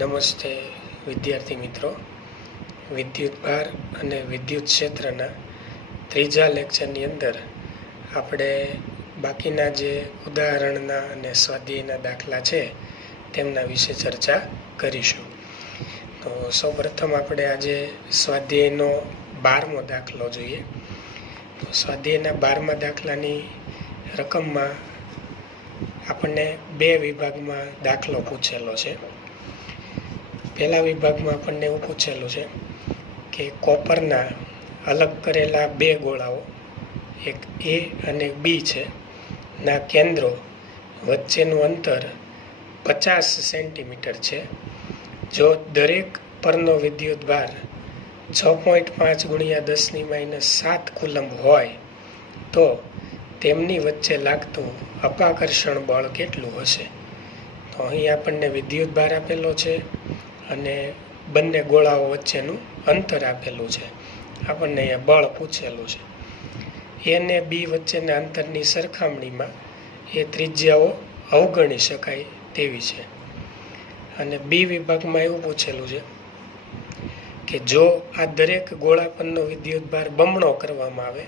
નમસ્તે વિદ્યાર્થી મિત્રો. વિદ્યુત ભાર અને વિદ્યુત ક્ષેત્રના ત્રીજા લેક્ચરની અંદર આપણે બાકીના જે ઉદાહરણના અને સ્વાધ્યાયના દાખલા છે તેમના વિશે ચર્ચા કરીશું. તો સૌપ્રથમ આપણે આજે સ્વાધ્યાયનો 12મો દાખલો જોઈએ. તો સ્વાધ્યાયના 12મા દાખલાની રકમમાં આપણને 2 વિભાગમાં દાખલો પૂછેલો છે. પહેલા વિભાગમાં આપણને એવું પૂછેલું છે કે કોપરના અલગ કરેલા 2 ગોળાઓ, એક એ અને બી છે, ના કેન્દ્રો વચ્ચેનું અંતર 50 સેન્ટીમીટર છે. જો દરેક પરનો વિદ્યુત ભાર 6.5 × 10⁻⁷ કુલંબ હોય તો તેમની વચ્ચે લાગતું અપાકર્ષણ બળ કેટલું હશે? તો અહીં આપણને વિદ્યુત ભાર આપેલો છે અને બંને ગોળાઓ વચ્ચેનું અંતર આપેલું છે. આપણને અહીંયા બળ પૂછેલું છે. એ અને બી વચ્ચેના અંતરની સરખામણીમાં એ ત્રિજ્યાઓ અવગણી શકાય તેવી છે. અને બી વિભાગમાં એવું પૂછેલું છે કે જો આ દરેક ગોળા પરનો વિદ્યુત ભાર બમણો કરવામાં આવે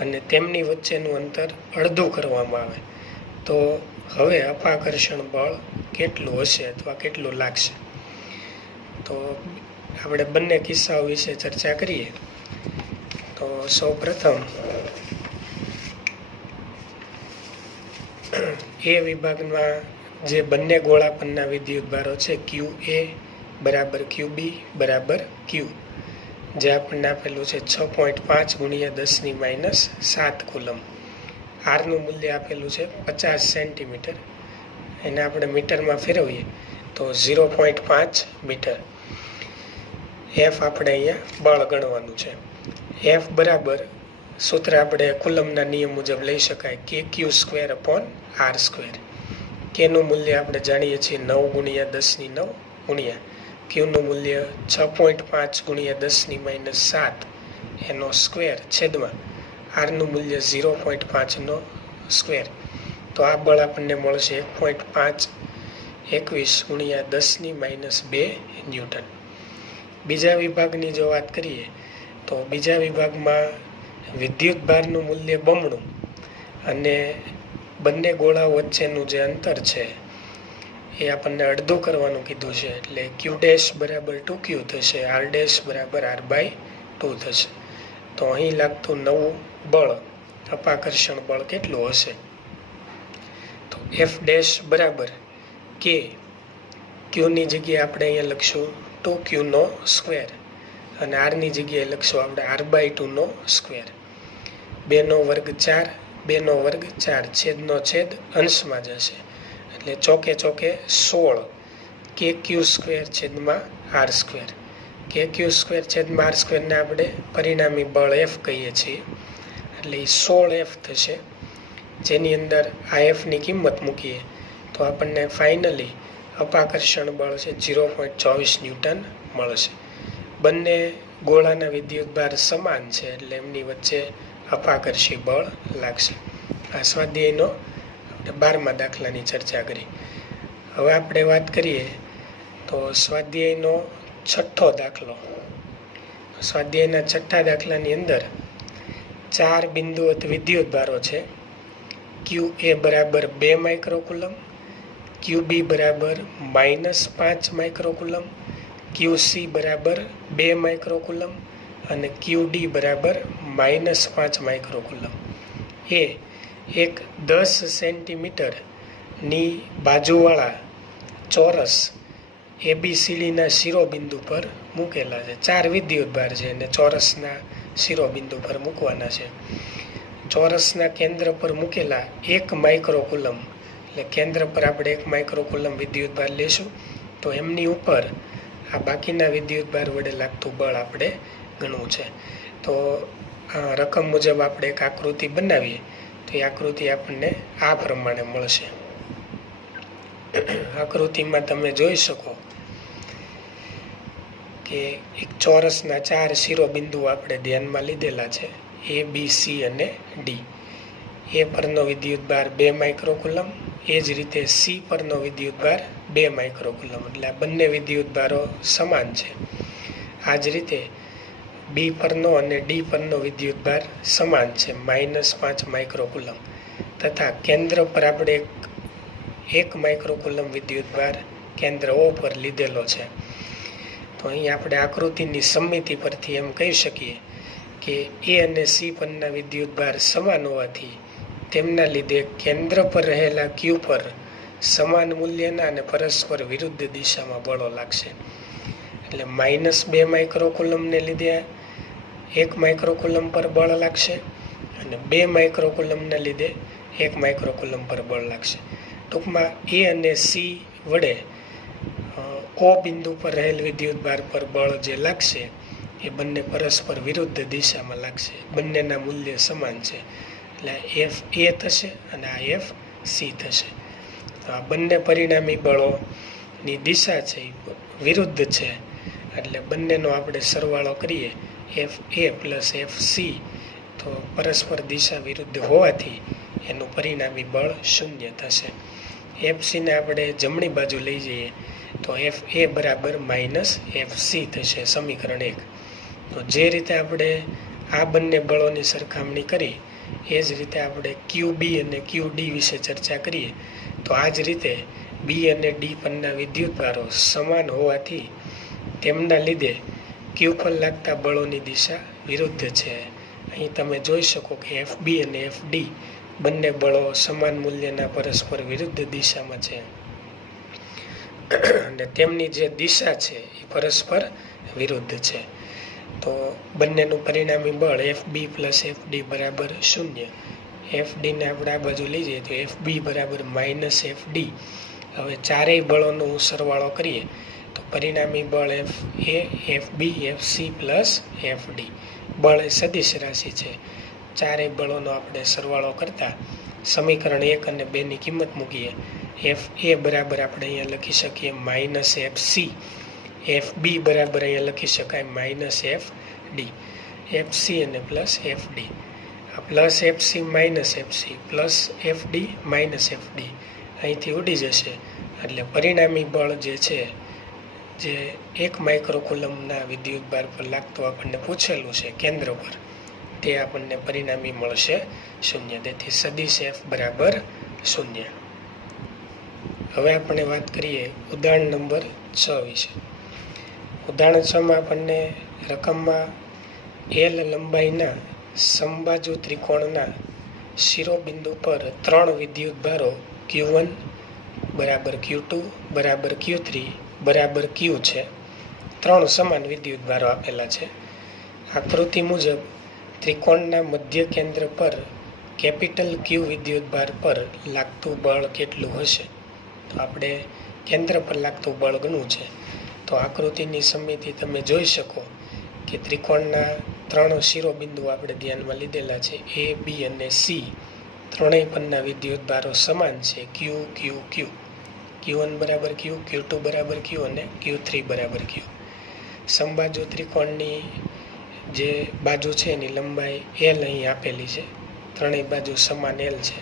અને તેમની વચ્ચેનું અંતર અડધું કરવામાં આવે તો હવે અપાકર્ષણ બળ કેટલું હશે અથવા કેટલું લાગશે? તો આપણે બંને કિસ્સાઓ વિશે ચર્ચા કરીએ. તો સૌ પ્રથમ એ વિભાગમાં જે બંને ગોળા પરના વિદ્યુત ભારો છે ક્યુ એ બરાબર ક્યુ બી બરાબર ક્યુ, જે આપણને આપેલું છે 6.5 × 10⁻⁷ કુલંબ. આરનું મૂલ્ય આપેલું છે 50 સેન્ટીમીટર. એને આપણે મીટરમાં ફેરવીએ તો 0.5 મીટર. એફ આપણે અહીંયા બળ ગણવાનું છે. એફ બરાબર સૂત્ર આપણે કુલમના નિયમ મુજબ લઈ શકાય kq²/r². કેનું મૂલ્ય આપણે જાણીએ છીએ 9 × 10⁹ ગુણ્યા ક્યુનું મૂલ્ય 6.5 × 10⁻⁷ એનો સ્ક્વેર છેદમાં આરનું મૂલ્ય 0.5નો સ્ક્વેર. તો આ બળ આપણને મળશે 1.521 × 10⁻² ન્યૂટન. બીજા વિભાગની જો વાત કરીએ તો બીજા વિભાગમાં વિદ્યુત ભારનું મૂલ્ય બમણું અને બંને ગોળાઓ વચ્ચેનું જે અંતર છે એ આપણને અડધું કરવાનું કીધું છે. એટલે q' બરાબર 2q થશે, r' બરાબર r/2 થશે. તો અહીં લાગતું નવું બળ, અપાકર્ષણ બળ કેટલું હશે? તો f' બરાબર કે ક્યુની જગ્યાએ આપણે અહીંયા લખશું 2q² અને આરની જગ્યાએ લખશું આપણે r/2 સ્ક્વેર. 2 નો વર્ગ 4, 2 નો વર્ગ 4, છેદનો છેદ અંશમાં જશે એટલે ચોકે ચોકે 16 kq²/r². kq²/r² ને આપણે પરિણામી બળ F કહીએ છીએ. એટલે એ 16F થશે, જેની અંદર આ Fની કિંમત મૂકીએ તો આપણને ફાઇનલી અપાકર્ષણ બળ છે 0.24 ન્યૂટન મળશે. બંને ગોળાના વિદ્યુત ભાર સમાન છે એટલે એમની વચ્ચે અપાકર્ષી બળ લાગશે. આ સ્વાધ્યાયનો આપણે 12મા દાખલાની ચર્ચા કરી. હવે આપણે વાત કરીએ તો સ્વાધ્યાયનો 6થો દાખલો. સ્વાધ્યાયના 6થા દાખલાની અંદર 4 બિંદુવત વિદ્યુત ભારો છે. ક્યુ એ બરાબર 2 માઇક્રોકુલમ, ક્યુ બી બરાબર -5 માઇક્રોકુલમ, ક્યુ સી બરાબર 2 માઇક્રોકુલમ અને ક્યુ ડી બરાબર -5 માઇક્રોકુલમ. એ એક 10 સેન્ટીમીટરની બાજુવાળા ચોરસ ABCDના શિરોબિંદુ પર મૂકેલા છે. 4 વિદ્યુત ભાર છે અને ચોરસના શિરોબિંદુ પર મૂકવાના છે. ચોરસના કેન્દ્ર પર મૂકેલા 1 માઇક્રોકુલમ, એટલે કેન્દ્ર પર આપણે 1 માઇક્રોકુલમ વિદ્યુત ભાર લેશું તો એમની ઉપર આ બાકીના વિદ્યુત ભાર વડે લાગતું બળ આપણે ગણવું છે. તો રકમ મુજબ આપણે એક આકૃતિ બનાવીએ તો એ આકૃતિ આપણને આ પ્રમાણે મળશે. આકૃતિમાં તમે જોઈ શકો કે એક ચોરસના 4 શિરોબિંદુઓ આપણે ધ્યાનમાં લીધેલા છે, A, B, C અને D. એ પરનો વિદ્યુત ભાર 2 માઇક્રોકુલમ, એ જ રીતે C પરનો વિદ્યુત ભાર 2 માઇક્રોકુલમ, એટલે આ બંને વિદ્યુતભારો સમાન છે. આ જ રીતે બી પરનો અને ડી પરનો વિદ્યુતભાર સમાન છે, -5 માઇક્રોકુલમ, તથા કેન્દ્ર પર આપણે એક માઇક્રોકુલમ વિદ્યુતભાર કેન્દ્ર ઓ પર લીધેલો છે. તો અહીં આપણે આકૃતિની સમમિતિ પરથી એમ કહી શકીએ કે એ અને સી પરના વિદ્યુતભાર સમાન હોવાથી તેમના લીધે કેન્દ્ર પર રહેલા ક્યુ પર સમાન મૂલ્યના અને પરસ્પર વિરુદ્ધ દિશામાં બળો લાગશે. એટલે -2 માઇક્રોકુલમને લીધે 1 માઇક્રોકુલમ પર બળ લાગશે અને 2 માઇક્રોકુલમને લીધે 1 માઇક્રોકુલમ પર બળ લાગશે. ટૂંકમાં એ અને સી વડે ઓ બિંદુ પર રહેલ વિદ્યુતભાર પર બળ જે લાગશે એ બંને પરસ્પર વિરુદ્ધ દિશામાં લાગશે. બંનેના મૂલ્ય સમાન છે, એટલે એફ એ થશે અને આ એફ સી થશે. તો આ બંને પરિણામી બળોની દિશા છે એ વિરુદ્ધ છે, એટલે બંનેનો આપણે સરવાળો કરીએ F A plus F C, તો પરસ્પર દિશા વિરુદ્ધ હોવાથી એનું પરિણામી બળ 0 થશે. એફ સીને આપણે જમણી બાજુ લઈ જઈએ તો એફ એ બરાબર એફ સી થશે, સમીકરણ 1. તો જે રીતે આપણે આ બંને બળોની સરખામણી કરી એ જ રીતે આપણે ક્યુ બી અને ક્યુ ડી વિશે ચર્ચા કરીએ તો આ જ રીતે બી અને ડી પરના વિદ્યુતભારો સમાન હોવાથી તેમના લીધે ક્યુ પર લાગતા બળોની દિશા વિરુદ્ધ છે. અહીં તમે જોઈ શકો કે એફ બી અને એફ ડી બંને બળો સમાન મૂલ્યના પરસ્પર વિરુદ્ધ દિશામાં છે અને તેમની જે દિશા છે એ પરસ્પર વિરુદ્ધ છે. તો બંનેનું પરિણામી બળ F B plus F D બરાબર 0. એફ ડીને આપણે આ બાજુ લઈ જઈએ તો એફ બી બરાબર એફ ડી. હવે ચારેય બળોનો સરવાળો કરીએ તો પરિણામી બળ F A, F B, F C plus F D. બળ એ સદિશ રાશિ છે. ચારેય બળોનો આપણે સરવાળો કરતા સમીકરણ 1 અને 2ની કિંમત મૂકીએ. એફ એ બરાબર આપણે અહીંયા લખી શકીએ એફ સી. એફ બી બરાબર અહીંયા લખી શકાય એફ ડી. એફ સી અને પ્લસ એફ ડી. આ plus F C F C plus F D F D અહીંથી ઉડી જશે. એટલે પરિણામી બળ જે છે જે 1 માઇક્રોકુલમના વિદ્યુતભાર પર લાગતું આપણને પૂછેલું છે કેન્દ્ર પર, તે આપણને પરિણામી મળશે 0. તેથી સદિશ એફ બરાબર 0. હવે આપણે વાત કરીએ ઉદાહરણ નંબર 6 વિશે. ઉદાહરણ 6માં આપણને રકમમાં એલ લંબાઈના સમબાજુ ત્રિકોણના શિરોબિંદુ પર 3 વિદ્યુતભારો Q1 બરાબર Q2 બરાબર Q3 બરાબર Q છે. 3 સમાન વિદ્યુતભારો આપેલા છે. આકૃતિ મુજબ ત્રિકોણના મધ્ય કેન્દ્ર પર કેપિટલ Q વિદ્યુતભાર પર લાગતું બળ કેટલું હશે? તો આપણે કેન્દ્ર પર લાગતું બળ ગણવું છે. તો આકૃતિની સમમિતિ તમે જોઈ શકો કે ત્રિકોણના 3 શિરોબિંદુ આપણે ધ્યાનમાં લીધેલા છે, એ, બી અને સી. ત્રણેય પરના વિદ્યુતભારો સમાન છે, ક્યુ ક્યુ ક્યુ. Q1 બરાબર ક્યુ, Q2 બરાબર ક્યુ અને Q3 બરાબર ક્યુ. સમબાજુ ત્રિકોણની જે બાજુ છે એની લંબાઈ L અહીં આપેલી છે. ત્રણેય બાજુ સમાન L છે.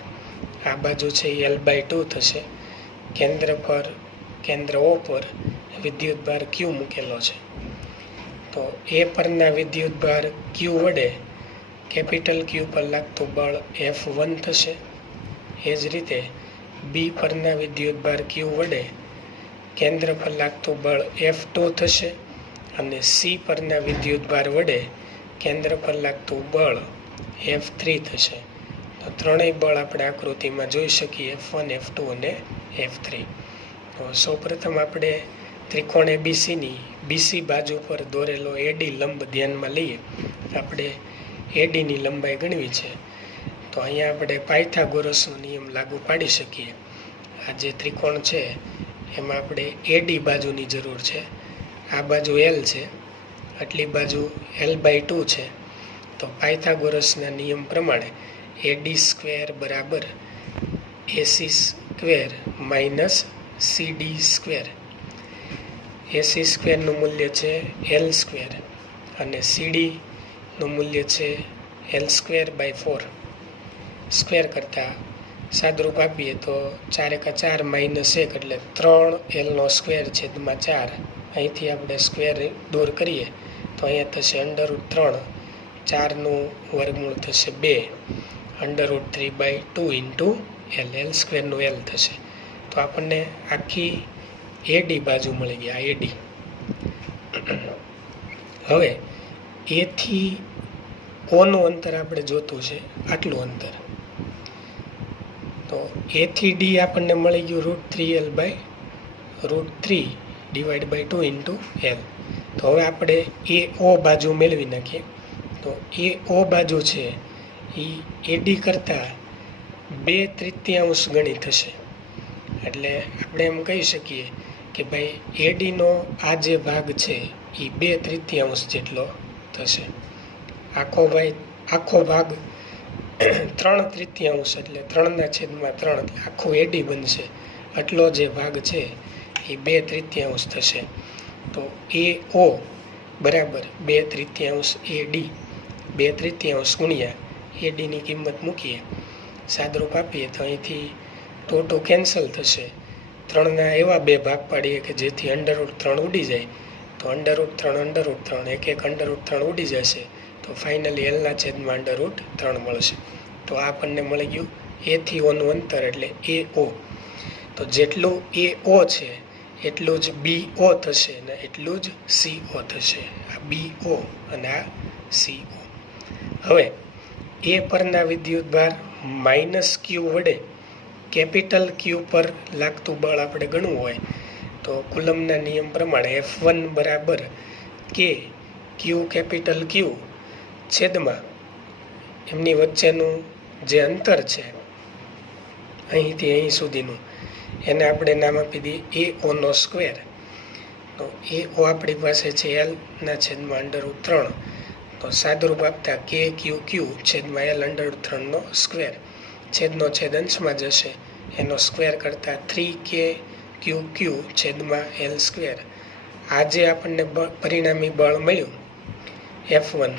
આ બાજુ છે L/2 થશે. કેન્દ્ર O પર વિદ્યુતભાર Q મૂકેલો છે. તો એ પરના વિદ્યુતભાર Q વડે કેપિટલ Q પર લાગતું બળ F1 થશે. એ જ રીતે બી પરના વિદ્યુતભાર Q વડે કેન્દ્ર પર લાગતું બળ F2 થશે અને સી પરના વિદ્યુતભાર વડે કેન્દ્ર પર લાગતું બળ F3 થશે. તો ત્રણેય બળ આપણે આકૃતિમાં જોઈ શકીએ, F1, F2 અને F3. તો સૌપ્રથમ આપણે ત્રિકોણ ABCની BC બાજુ પર દોરેલો AD લંબ ધ્યાનમાં લઈએ. આપણે ADની લંબાઈ ગણવી છે. તો અહીંયા આપણે પાયથાગોરસનો નિયમ લાગુ પાડી શકીએ. આ જે ત્રિકોણ છે એમાં આપણે AD બાજુની જરૂર છે. આ બાજુ L છે, આટલી બાજુ L/2 છે. તો પાયથાગોરસના નિયમ પ્રમાણે AD² બરાબર AC² -CD². AC² નું મૂલ્ય છે L² અને CD નું મૂલ્ય છે L²/4. સ્ક્વેર કરતાં સાદરૂપ આપીએ તો 4 એકા 4 માઇનસ 1 એટલે 3L² છેદમાં 4. અહીંથી આપણે સ્ક્વેર દૂર કરીએ તો અહીંયા થશે √3. 4નું વર્ગમૂળ થશે 2. √3/2 ઇન્ટુ L. L² L થશે. તો આપણને આખી AD બાજુ મળી ગઈ. આ AD. હવે A થી O નું અંતર આપણે જોતું છે, આટલું અંતર. તો A થી D આપણને મળી ગયું √3/2 ઇન્ટુ L. તો હવે આપણે AO બાજુ મેળવી નાખીએ. તો AO બાજુ છે એ AD કરતાં 2/3 ગણી થશે. એટલે આપણે એમ કહી શકીએ કે ભાઈ ADનો આ જે ભાગ છે એ 2/3 જેટલો થશે. આખો ભાગ 3/3 એટલે 3/3 એટલે આખું AD બનશે. આટલો જે ભાગ છે એ 2/3 થશે. તો AO બરાબર 2/3 AD. 2/3 ગુણ્યા ADની કિંમત મૂકીએ, સાદરૂપ આપીએ તો અહીંથી 2 કેન્સલ થશે. 3ના એવા 2 ભાગ પાડીએ કે જેથી √3 ઉડી જાય. તો √3 એક √3 ઉડી જશે. તો ફાઇનલી Lના છેદમાં √3 મળશે. તો આ આપણને મળી ગયું A થી O નું અંતર એટલે AO. તો જેટલું AO છે એટલું જ BO થશે અને એટલું જ CO થશે. આ BO અને આ CO. હવે A પરના વિદ્યુતભાર -Q વડે કેપિટલ Q પર લાગતું બળ આપણે ગણવું હોય તો કુલમના નિયમ પ્રમાણે F1 બરાબર K Q કેપિટલ Q છેદમાં એમની વચ્ચેનું જે અંતર છે અહીંથી અહીં સુધીનું, એને આપણે નામ આપી દઈએ AO². તો AO આપણી પાસે છે Lના છેદમાં √3. તો સાદરૂપ આપતા KQQ છેદમાં L√3². છેદનો છેદ અંશમાં જશે, એનો સ્ક્વેર કરતાં 3KQQ છેદમાં L². આ જે આપણને પરિણામી બળ મળ્યું F1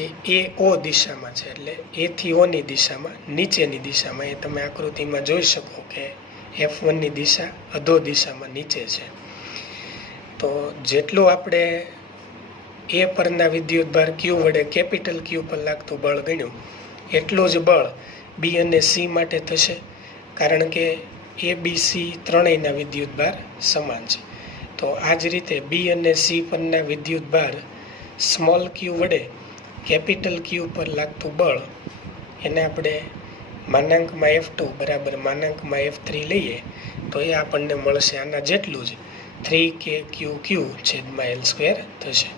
એ AO દિશામાં છે. એટલે A થી O ની દિશામાં, નીચેની દિશામાં. એ તમે આકૃતિમાં જોઈ શકો કે F1ની દિશા અધો દિશામાં નીચે છે. તો જેટલું આપણે A પરના વિદ્યુતભાર Q વડે કેપિટલ Q પર લાગતું બળ ગણ્યું એટલું જ બળ B અને C માટે થશે. કારણ કે ABC ત્રણેયના વિદ્યુતભાર સમાન છે. તો આ જ રીતે B અને C પરના વિદ્યુતભાર સ્મોલ q વડે કેપિટલ Q પર લાગતું બળ એને આપણે માનાંકમાં F2 બરાબર માનાંકમાં F3 લઈએ તો એ આપણને મળશે આના જેટલું જ 3KQQ છેદમાં L² થશે.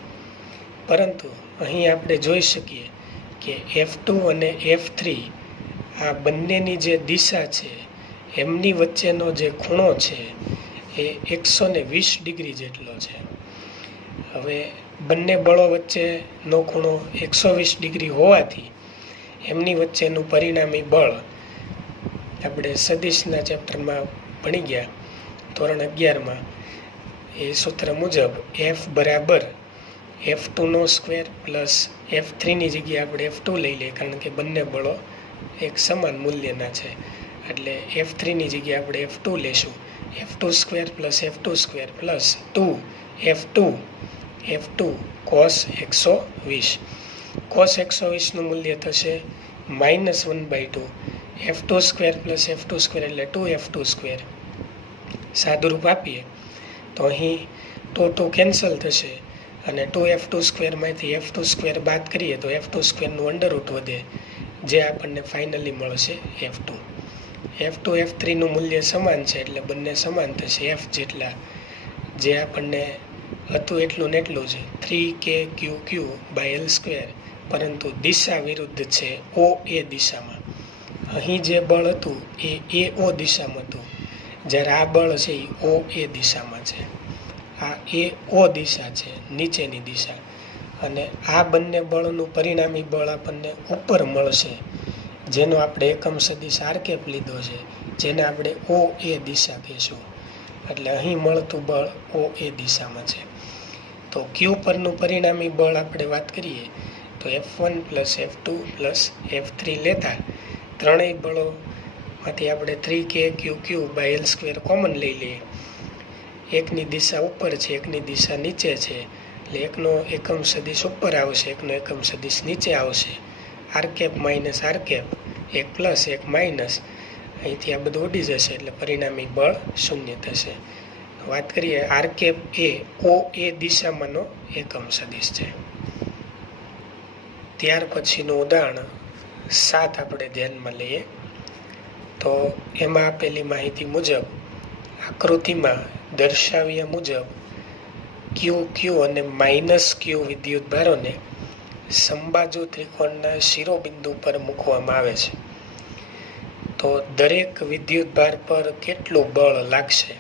પરંતુ અહીં આપણે જોઈ શકીએ કે F2 અને F3 આ બંનેની જે દિશા છે એમની વચ્ચેનો જે ખૂણો છે એ 120 ડિગ્રી જેટલો છે. હવે બંને બળો વચ્ચેનો ખૂણો 120 ડિગ્રી હોવાથી એમની વચ્ચેનું પરિણામી બળ આપણે સદિશના ચેપ્ટરમાં ભણી ગયા ધોરણ 11માં. એ સૂત્ર મુજબ F બરાબર F2² પ્લસ F3ની જગ્યાએ આપણે F2 લઈ લઈએ કારણ કે બંને બળો એક સમાન મૂલ્યના છે. એટલે F3ની જગ્યાએ આપણે F2 લેશું. F2² plus F2² plus 2F2 cos 120. cos 120નું મૂલ્ય થશે -1/2. F2² પ્લસ F2² એટલે 2F2². સાદુરૂપ આપીએ તો અહીં 2 કેન્સલ થશે અને 2F2² માંથી F2² બાદ કરીએ તો F2² નું √ વધે જે આપણને ફાઇનલી મળશે F2. F2 F3નું મૂલ્ય સમાન છે એટલે બંને સમાન થશે F જેટલા. જે આપણને હતું એટલું ને એટલું જ 3KQQ/L². પરંતુ દિશા વિરુદ્ધ છે OA દિશામાં. અહીં જે બળ હતું એ AO દિશામાં હતું જ્યારે આ બળ છે એ OA દિશામાં છે. આ AO દિશા છે નીચેની દિશા અને આ બંને બળનું પરિણામી બળ આપણને ઉપર મળશે જેનો આપણે એકમ સદિશ RKF લીધો છે જેને આપણે OA દિશા કહીશું. એટલે અહીં મળતું બળ OA દિશામાં છે. તો Q પરનું પરિણામી બળ આપણે વાત કરીએ તો F1 plus F2 plus F3 લેતા ત્રણેય બળો માંથી આપણે 3k⁴ કોમન લઈ લઈએ. એકની દિશા ઉપર છે, એકની દિશા નીચે છે, એટલે એકનો એકમ સદિશ ઉપર આવશે, એકનો એકમ સદિશ નીચે આવશે. r માઇનસ r, એક પ્લસ એક માઇનસ, અહીંથી આ બધું ઉડી જશે એટલે પરિણામી બળ શૂન્ય થશે. વાત કરીએ r એ OA દિશામાંનો એકમ સદિશ છે. ત્યાર પછીનું ઉદાહરણ 7 આપણે ધ્યાનમાં લઈએ. તો એમાં આપેલી માહિતી મુજબ આકૃતિમાં દર્શાવ્યા મુજબ QQ અને -Q વિદ્યુત ભારોને સમબાજુ ત્રિકોણના શિરોબિંદુ પર મૂકવામાં આવે છે. તો દરેક વિદ્યુત ભાર પર કેટલું બળ લાગશે?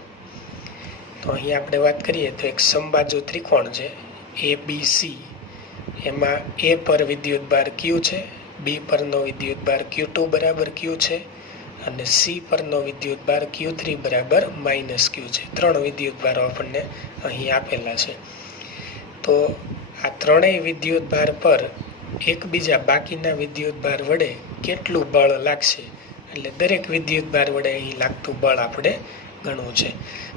તો અહીં આપણે વાત કરીએ તો એક સમબાજુ ત્રિકોણ છે ABC. એમાં A પર વિદ્યુત ભાર Q છે, B પરનો વિદ્યુત ભાર Q2 બરાબર Q છે અને C પરનો વિદ્યુત ભાર Q3 બરાબર -Q છે. 3 વિદ્યુત ભારો આપણને અહીં આપેલા છે. તો આ ત્રણેય વિદ્યુત ભાર પર એકબીજા બાકીના વિદ્યુત ભાર વડે કેટલું બળ લાગશે, એટલે દરેક વિદ્યુત ભાર વડે અહીં લાગતું બળ આપણે ગણવું છે.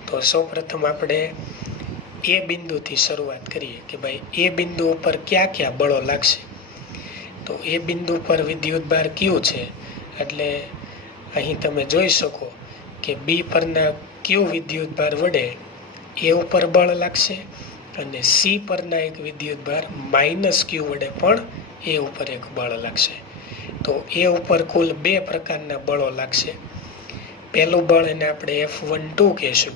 તો સૌપ્રથમ આપણે એ બિંદુથી શરૂઆત કરીએ કે ભાઈ એ બિંદુ ઉપર કયા કયા બળો લાગશે. તો એ બિંદુ પર વિદ્યુત ભાર Q છે, એટલે અહીં તમે જોઈ શકો કે B પરના Q વિદ્યુત ભાર વડે એ ઉપર બળ લાગશે અને C પરના એક વિદ્યુત ભાર -Q વડે પણ એ ઉપર એક બળ લાગશે. તો એ ઉપર કુલ 2 પ્રકારના બળો લાગશે. પહેલું બળ એને આપણે F12 કહેશું,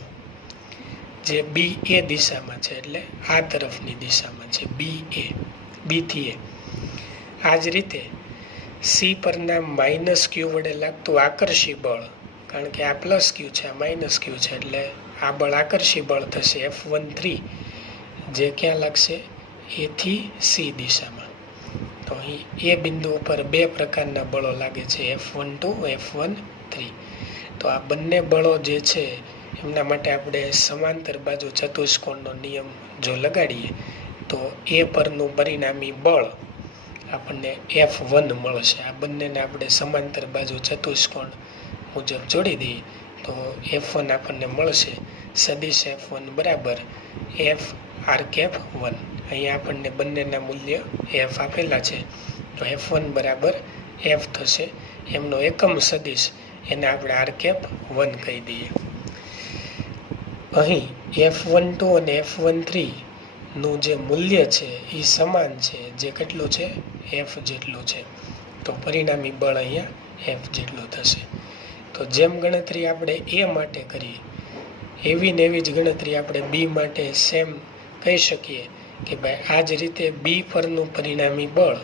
જે BA દિશામાં છે, એટલે આ તરફની દિશામાં છે, B થી A. આ જ રીતે C પરના -Q વડે લાગતું આકર્ષી બળ, કારણ કે આ +Q છે, આ -Q છે, એટલે આ બળ આકર્ષી બળ થશે F13, જે ક્યાં લાગશે? A થી C દિશામાં. તો અહીં એ બિંદુ ઉપર 2 પ્રકારના બળો લાગે છે, F12, F13. તો આ બંને બળો જે છે એમના માટે આપણે સમાંતર બાજુ ચતુષ્કોણનો નિયમ જો લગાડીએ તો એ પરનું પરિણામી બળ આપણને F1 મળશે. આ બંનેને આપણે સમાંતર બાજુ ચતુષ્કોણ મુજબ જોડી દઈએ તો F1 આપણને મળશે. સદિશ F1 બરાબર FR⁵1. અહીંયા આપણને બંનેના મૂલ્ય F આપેલા છે, તો F1 બરાબર F થશે. એમનો એકમ સદિશ એને આપણે R⁵1 કહી દઈએ. અહીં F12 અને F13 નું જે મૂલ્ય છે એ સમાન છે, જે કેટલું છે? F જેટલું છે. તો પરિણામી બળ અહીંયા F જેટલું થશે. તો જેમ ગણતરી આપણે A માટે કરીએ એવી ને એવી જ ગણતરી આપણે B માટે સેમ કહી શકીએ કે ભાઈ આ જ રીતે B પરનું પરિણામી બળ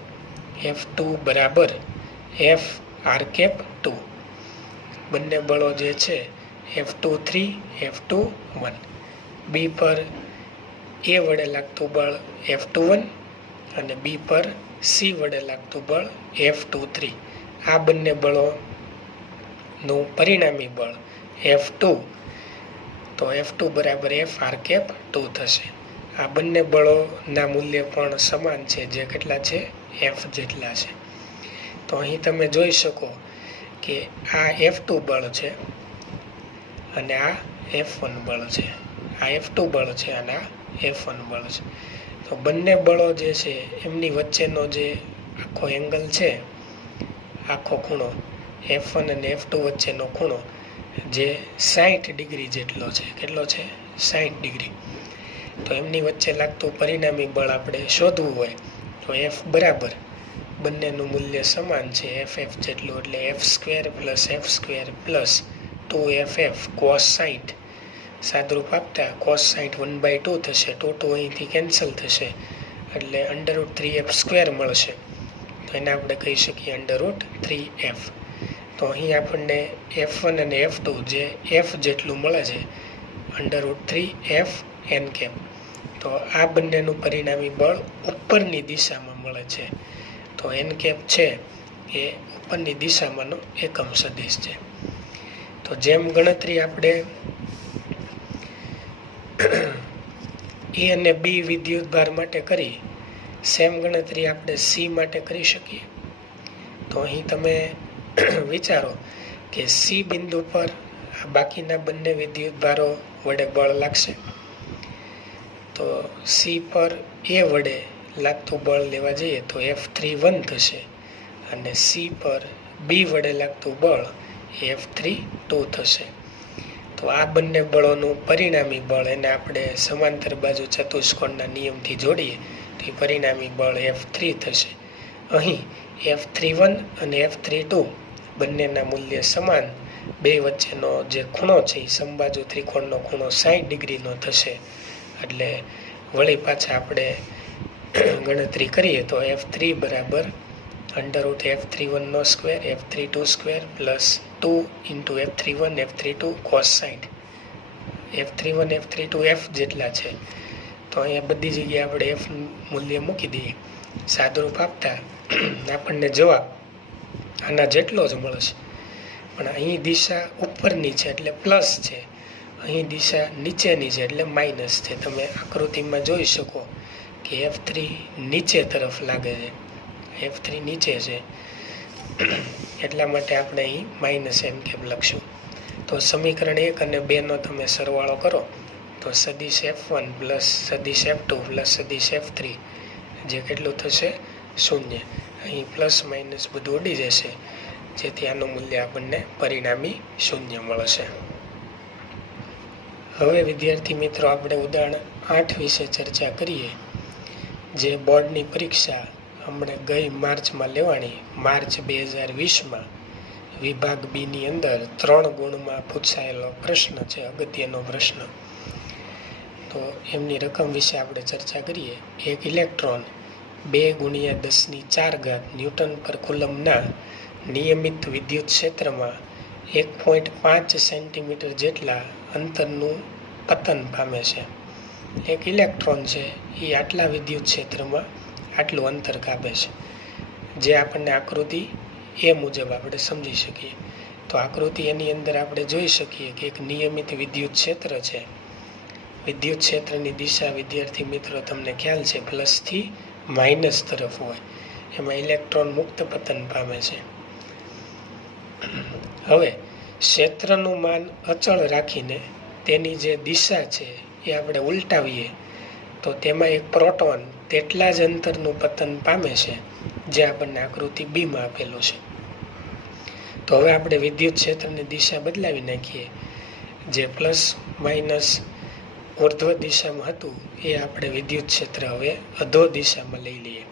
F2 બરાબર FR⁵2. બંને બળો જે છે F23, F21. B પર A વડે લાગતું બળ F21 અને B પર C વડે લાગતું બળ F23. આ બંને બળોનું પરિણામી બળ F2, તો F2 બરાબર FR⁵2 થશે. આ બંને બળોના મૂલ્ય પણ સમાન છે, જે કેટલા છે? F જેટલા છે. તો અહીં તમે જોઈ શકો કે આ F2 બળ છે અને આ F1 બળ છે. આ F2 બળ છે અને આ F1 બળ છે. તો બંને બળો જે છે એમની વચ્ચેનો જે આખો એંગલ છે, આખો ખૂણો F1 અને F2 વચ્ચેનો ખૂણો જે 60 ડિગ્રી જેટલો છે. કેટલો છે? 60 ડિગ્રી. તો એમની વચ્ચે લાગતું પરિણામી બળ આપણે શોધવું હોય તો F બરાબર બંનેનું મૂલ્ય સમાન છે, FF જેટલું, એટલે F² + F² + 2FF cos 60. સાદરૂપ આપતા cos 60 1/2 થશે, 2 અહીંથી કેન્સલ થશે એટલે √3f² મળશે. તો એને આપણે કહી શકીએ √3f. તો અહીં આપણને F1 અને F2 જે F જેટલું મળે છે, √3f(n)। તો આ બંનેનું પરિણામી બળ ઉપરની દિશામાં મળે છે. તો n છે એ ઉપરની દિશામાંનો એકમ સદિશ છે. તો જેમ ગણતરી આપણે A અને B વિદ્યુત ભાર માટે કરી, સેમ ગણતરી આપણે C માટે કરી શકીએ. તો અહીં તમે વિચારો કે સી બિંદુ પર બાકીના બંને વિદ્યુત ભારો વડે બળ લાગશે. તો સી પર એ વડે લાગતું બળ લેવા જઈએ તો F3(1) થશે અને સી પર બી વડે લાગતું બળ F3(2) થશે. તો આ બંને બળોનું પરિણામી બળ એને આપણે સમાંતર બાજુ ચતુષ્કોણના નિયમથી જોડીએ તો એ પરિણામી બળ F3 થશે. અહીં F3(1) અને F3(2) બંનેના મૂલ્ય સમાન, બે વચ્ચેનો જે ખૂણો છે એ સમબાજુ ત્રિકોણનો ખૂણો 60 ડિગ્રીનો થશે. એટલે વળી પાછા આપણે ગણતરી કરીએ તો F3 બરાબર √F31² F32² plus 2 × F31 F32 cos 60. F31 F32 F જેટલા છે તો અહીંયા બધી જગ્યાએ આપણે F મૂલ્ય મૂકી દઈએ. સાદુરૂપ આપતા આપણને જવાબ આના જેટલો જ મળશે. પણ અહીં દિશા ઉપરની છે એટલે પ્લસ છે, અહીં દિશા નીચેની છે એટલે માઇનસ છે. તમે આકૃતિમાં જોઈ શકો કે F3 નીચે તરફ લાગે છે, F3 નીચે છે એટલા માટે આપણે અહીં -n લખશું. તો સમીકરણ 1 અને 2 નો તમે સરવાળો કરો તો સદિશ F1 પ્લસ સદિશ F2 પ્લસ સદિશ F3 જે કેટલું થશે 0. અહીં પ્લસ માઇનસ બધું ઉડી જશે જેથી આનું મૂલ્ય આપણને પરિણામી 0 મળશે. હવે વિદ્યાર્થી મિત્રો આપણે ઉદાહરણ 8 વિશે ચર્ચા કરીએ, જે બોર્ડની પરીક્ષા હમણાં ગઈ માર્ચમાં લેવાણી, માર્ચ 2020માં વિભાગ બીની અંદર 3 ગુણમાં પૂછાયેલો પ્રશ્ન છે, અગત્યનો પ્રશ્ન. તો એમની રકમ વિશે આપણે ચર્ચા કરીએ. એક ઇલેક્ટ્રોન 2 × 10⁴ ન્યૂટન પર કુલમના નિયમિત વિદ્યુત ક્ષેત્રમાં 1.5 સેન્ટીમીટર જેટલા અંતરનું પતન પામે છે. એક ઇલેક્ટ્રોન છે એ આટલા વિદ્યુત ક્ષેત્રમાં આટલું અંતર કાપે છે, જે આપણને આકૃતિ એ મુજબ આપણે સમજી શકીએ. તો આકૃતિ એની અંદર આપણે જોઈ શકીએ કે એક નિયમિત વિદ્યુત ક્ષેત્ર છે. વિદ્યુત ક્ષેત્રની દિશા વિદ્યાર્થી મિત્રો તમને ખ્યાલ છે પ્લસથી માઇનસ તરફ હોય, એમાં ઇલેક્ટ્રોન મુક્ત પતન પામે છે. હવે ક્ષેત્રનું માન અચળ રાખીને તેની જે દિશા છે એ આપણે ઉલટાવીએ તો તેમાં એક પ્રોટોન તેટલા જ અંતરનું પતન પામે છે જે આપણને આકૃતિ બીમાં આપેલું છે. તો હવે આપણે વિદ્યુત ક્ષેત્રની દિશા બદલાવી નાખીએ. જે પ્લસ માઇનસ ઉર્ધ્વ દિશામાં હતું એ આપણે વિદ્યુત ક્ષેત્ર હવે અધો દિશામાં લઈ લઈએ.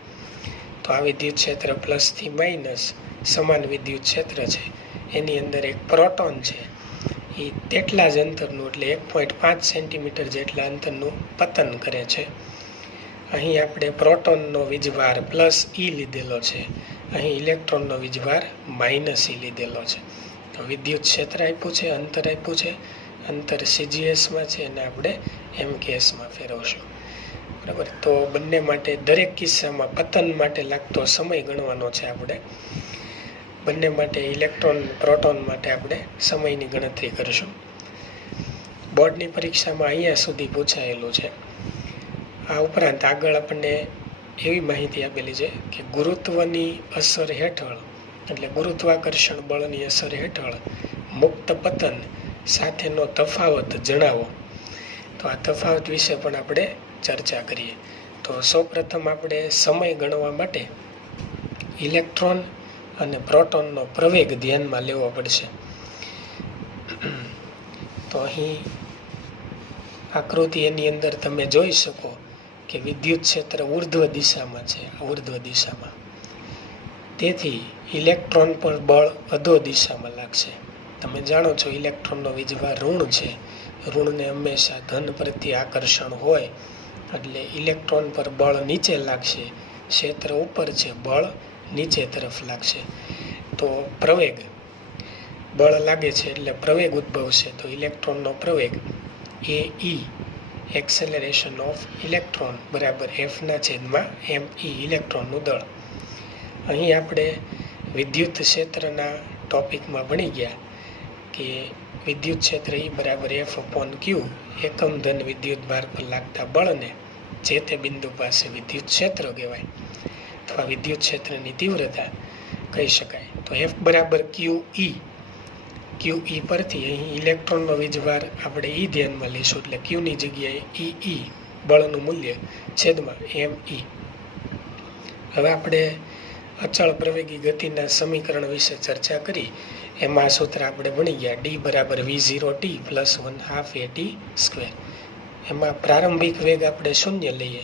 તો આ વિદ્યુત ક્ષેત્ર પ્લસથી માઇનસ સમાન વિદ્યુત ક્ષેત્ર છે, એની અંદર એક પ્રોટોન છે એ તેટલા જ અંતરનું એટલે 1.5 સેન્ટીમીટર જેટલા અંતરનું પતન કરે છે. અહીં આપણે પ્રોટોનનો વીજભાર +E લીધેલો છે, અહીં ઇલેક્ટ્રોનનો વીજભાર -E લીધેલો છે. તો વિદ્યુત ક્ષેત્ર આપ્યું છે, અંતર આપ્યું છે, અંતર CGSમાં છે અને આપણે MKSમાં ફેરવશું. બરાબર. તો બંને માટે દરેક કિસ્સામાં પતન માટે લાગતો સમય ગણવાનો છે આપણે. બંને માટે ઇલેક્ટ્રોન પ્રોટોન માટે આપણે સમયની ગણતરી કરીશું. બોર્ડની પરીક્ષામાં અહીંયા સુધી પૂછાયેલું છે. આ ઉપરાંત આગળ આપણને એવી માહિતી આપેલી છે કે ગુરુત્વની અસર હેઠળ એટલે ગુરુત્વાકર્ષણ બળની અસર હેઠળ મુક્ત પતન સાથેનો તફાવત જણાવો. તો આ તફાવત વિશે પણ આપણે ચર્ચા કરીએ. તો સૌપ્રથમ આપણે સમય ગણવા માટે ઇલેક્ટ્રોન અને પ્રોટોનનો પ્રવેગ ધ્યાનમાં લેવો પડશે. તો અહીં આકૃતિ એની અંદર તમે જોઈ શકો કે વિદ્યુત ક્ષેત્ર ઉર્ધ્વ દિશામાં છે, ઉર્ધ્વ દિશામાં. તેથી ઇલેક્ટ્રોન પર બળ અધો દિશામાં લાગશે. તમે જાણો છો ઇલેક્ટ્રોનનો વીજભાર ઋણ છે, ઋણને હંમેશા ધન પ્રત્યે આકર્ષણ હોય એટલે ઇલેક્ટ્રોન પર બળ નીચે લાગશે, ક્ષેત્ર ઉપર છે, બળ નીચે તરફ લાગશે. તો પ્રવેગ બળ લાગે છે એટલે પ્રવેગ ઉદ્ભવશે. તો ઇલેક્ટ્રોનનો પ્રવેગ AE એક્સેલરેશન ઓફ ઇલેક્ટ્રોન બરાબર F/me ઇલેક્ટ્રોનનું દળ. અહીં આપણે વિદ્યુત ક્ષેત્રના ટોપિકમાં ભણી ગયા કે વિદ્યુત ક્ષેત્ર E બરાબર F/q એકમ ધન વિદ્યુત ભાર પર લાગતા બળને જે તે બિંદુ પાસે વિદ્યુત ક્ષેત્ર કહેવાય અથવા વિદ્યુત ક્ષેત્રની તીવ્રતા કહી શકાય. તો F બરાબર QE ક્યુ ઈ પરથી અહીં ઇલેક્ટ્રોનનો વીજભાર આપણે ઈ ધ્યાનમાં લઈશું, એટલે ક્યુની જગ્યાએ ઈ બળનું મૂલ્ય છેદમાં એમ ઈ. હવે આપણે અચળ પ્રવેગી ગતિના સમીકરણ વિશે ચર્ચા કરી. એમાં આ સૂત્ર આપણે ભણી ગયા, ડી બરાબર v0t પ્લસ 1/2 at². એમાં પ્રારંભિક વેગ આપણે શૂન્ય લઈએ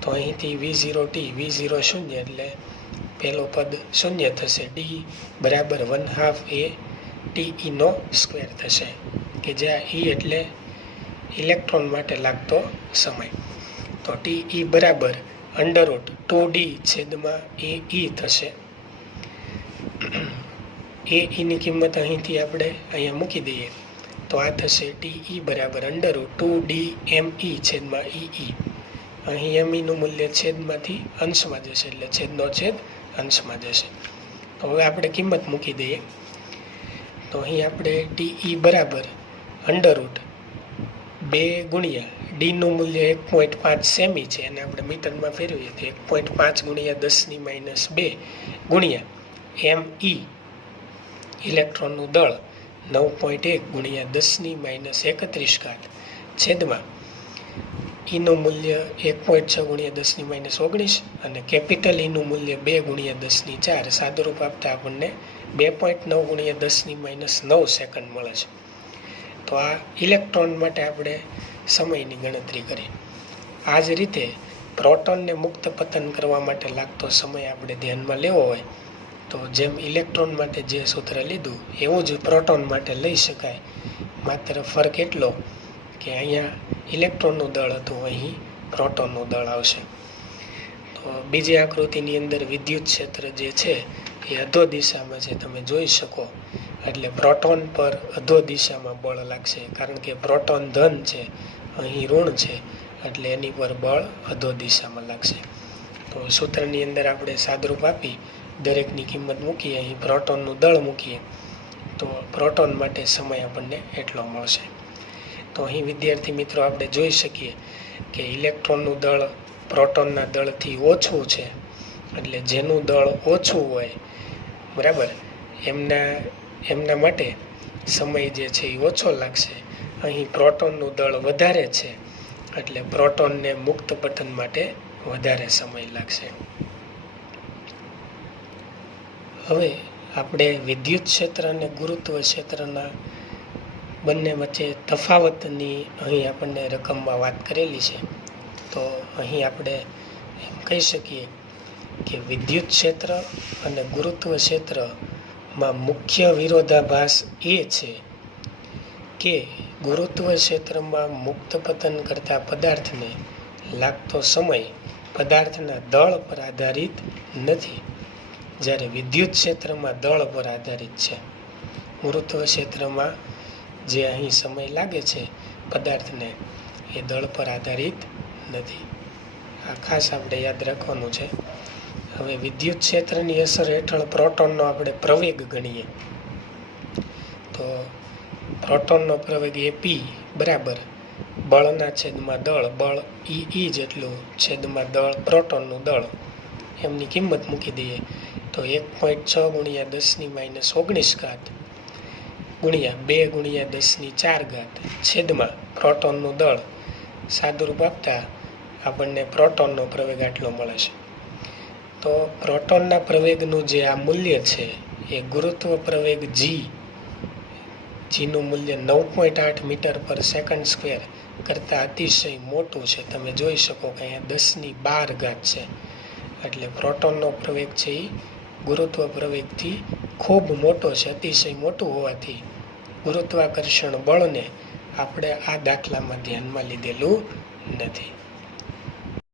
તો અહીંથી v0 શૂન્ય એટલે પહેલો પદ શૂન્ય થશે, ડી બરાબર 1/2 at²નો થશે, કે જ્યાં ઈ એટલે ઇલેક્ટ્રોન માટે લાગતો સમય. તો ટી બરાબર √2d છેદમાં એ થશે. એની કિંમત અહીંથી આપણે અહીંયા મૂકી દઈએ તો આ થશે ટી બરાબર √2d me છેદમાં ઈ. અહીં એમીનું મૂલ્ય છેદમાંથી અંશમાં જશે, એટલે છેદનો છેદ અંશમાં જશે. તો હવે આપણે કિંમત મૂકી દઈએ તો અહીં આપણે ટી બરાબર √2 ગુણ્યા ડીનું મૂલ્ય 1.5 સેમી છે, અને આપણે મીટરમાં ફેરવીએ તો 1.5 ગુણ્યા 10⁻2 ગુણ્યા એમ ઈ ઇલેક્ટ્રોનનું દળ 9.1 ગુણ્યા 10⁻31 છેદમાં ઈનું મૂલ્ય 1.6 ગુણ્યા 10⁻19 અને કેપિટલ ઈનું મૂલ્ય 2 ગુણ્યા 10⁴. સાદુરૂપ આપતા આપણને 2.9 ગુણ્યા 10⁻9 સેકન્ડ મળે છે. તો આ ઇલેક્ટ્રોન માટે આપણે સમયની ગણતરી કરી. આ જ રીતે પ્રોટોનને મુક્ત પતન કરવા માટે લાગતો સમય આપણે ધ્યાનમાં લેવો હોય તો જેમ ઇલેક્ટ્રોન માટે જે સૂત્ર લીધું એવું જ પ્રોટોન માટે લઈ શકાય. માત્ર ફરક એટલો કે અહીંયા ઇલેક્ટ્રોનનું દળ હતું, અહીં પ્રોટોનનું દળ આવશે. તો બીજી આકૃતિની અંદર વિદ્યુત ક્ષેત્ર જે છે એ અધો દિશામાં છે, તમે જોઈ શકો. એટલે પ્રોટોન પર અધો દિશામાં બળ લાગશે, કારણ કે પ્રોટોન ધન છે, અહીં ઋણ છે, એટલે એની પર બળ અધો દિશામાં લાગશે. તો સૂત્રની અંદર આપણે સાદરૂપ આપી દરેકની કિંમત મૂકીએ, અહીં પ્રોટોનનું દળ મૂકીએ તો પ્રોટોન માટે સમય આપણને એટલો મળશે. તો અહીં વિદ્યાર્થી મિત્રો આપણે જોઈ શકીએ કે ઇલેક્ટ્રોનનું દળ પ્રોટોનના દળથી ઓછું છે, એટલે જેનું દળ ઓછું હોય બરાબર એમના માટે સમય જે છે એ ઓછો લાગશે. અહીં પ્રોટોનનું દળ વધારે છે એટલે પ્રોટોનને મુક્ત પતન માટે વધારે સમય લાગશે. હવે આપણે વિદ્યુત ક્ષેત્ર અને ગુરુત્વ ક્ષેત્રના બંને વચ્ચે તફાવતની અહીં આપણને રકમમાં વાત કરેલી છે. તો અહીં આપણે એમ કહી શકીએ કે વિદ્યુત ક્ષેત્ર અને ગુરુત્વ ક્ષેત્રમાં મુખ્ય વિરોધાભાસ એ છે કે ગુરુત્વ ક્ષેત્રમાં મુક્ત પતન કરતા પદાર્થને લાગતો સમય પદાર્થના દળ પર આધારિત નથી, જ્યારે વિદ્યુત ક્ષેત્રમાં દળ પર આધારિત છે. ગુરુત્વ ક્ષેત્રમાં જે અહીં સમય લાગે છે પદાર્થને એ દળ પર આધારિત નથી. આ ખાસ આપણે યાદ રાખવાનું છે. હવે વિદ્યુત ક્ષેત્રની અસર હેઠળ પ્રોટોનનો આપણે પ્રવેગ ગણીએ તો પ્રોટોનનો પ્રવેગ એ પી બરાબર બળના છેદમાં દળ, બળ ઈ જેટલું છેદમાં દળ પ્રોટોનનું દળ, એમની કિંમત મૂકી દઈએ તો 1.6 ગુણ્યા 10⁻19 ગુણ્યા 2 ગુણ્યા 10⁴ છેદમાં પ્રોટોનનું દળ. સાદુરૂપ આપતા આપણને પ્રોટોનનો પ્રવેગ આટલો મળે છે. તો પ્રોટોનના પ્રવેગનું જે આ મૂલ્ય છે એ ગુરુત્વ પ્રવેગ જીનું મૂલ્ય 9.8 મીટર/સેકન્ડ² કરતાં અતિશય મોટું છે. તમે જોઈ શકો કે અહીંયા 10⁻12 છે. એટલે પ્રોટોનનો પ્રવેગ છે એ ગુરુત્વ પ્રવેગથી ખૂબ મોટો છે. અતિશય મોટું હોવાથી ગુરુત્વાકર્ષણ બળને આપણે આ દાખલામાં ધ્યાનમાં લીધેલું નથી.